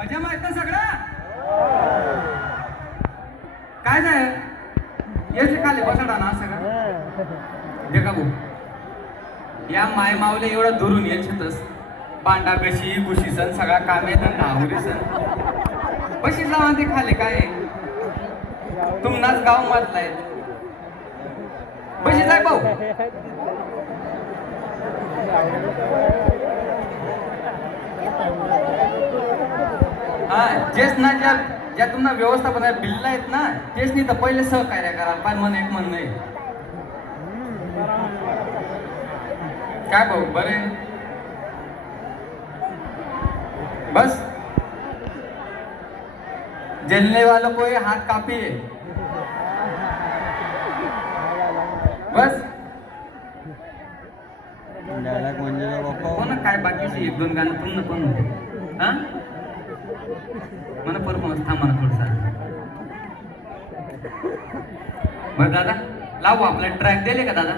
मजा माहित ना सगळं काय जाय याचे खाली बसाडा ना सगळं देखा भाऊ या माय मावले एवढं दुरून येतच पांडा कशी गुशी सण सगळा कामे नाहुरी सण कशी जावा ते खाले काय तुमनाच गाव मधलाय कशी जाय भाऊ हा जेच ना ज्या तुम्हाला व्यवस्थापन बिल्ला आहेत ना तेच नाही तर पहिले सहकार्य करा पण मन एक मन नाही काय भाऊ बरे बस जलने वालों को ये हाथ काफी है बस डायलॉग म्हणजे कोण काय बाकीचे एक दोन गाणं पूर्ण कोण हा मला परफॉर्मन्स थांबा थोडसा बरं दादा लावू आपला ट्रॅक दिले का दादा